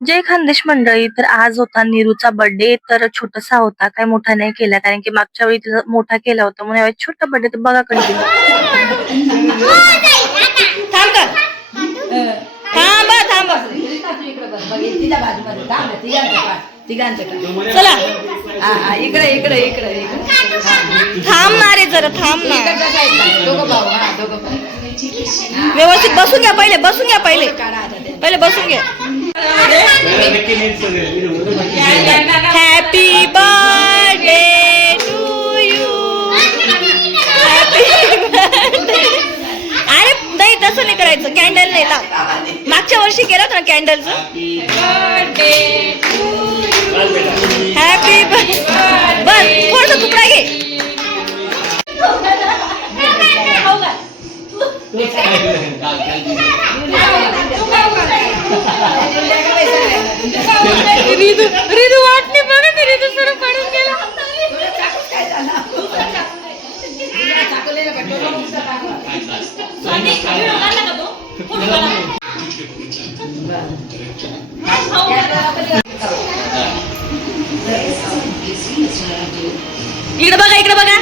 जय खानदेश मंडळी. तर आज होता नीरूचा बर्थडे. तर छोटासा होता, काही मोठा नाही केला, कारण की मागच्या वेळी तिला मोठा केला होता, म्हणून यावेळी छोटा बर्थडे. तर बघा कंटिन्यू. थांब का थांब थांब चला इकडे इकडे इकडे थांब ना रे जरा थांब ना व्यवस्थित बसून घ्या पहिले बसून घ्या पहिले बसून घ्या हॅपी बर्थडे टू यू अरे नाही तसं नाही करायचं कॅन्डल नाही लाव मागच्या वर्षी केलं होतं ना कॅन्डलचं हॅपी बस थोडंसं तुकडा घे रिदू वाटली बघा ते रिदू सुरू पडून गेला इकडे बघा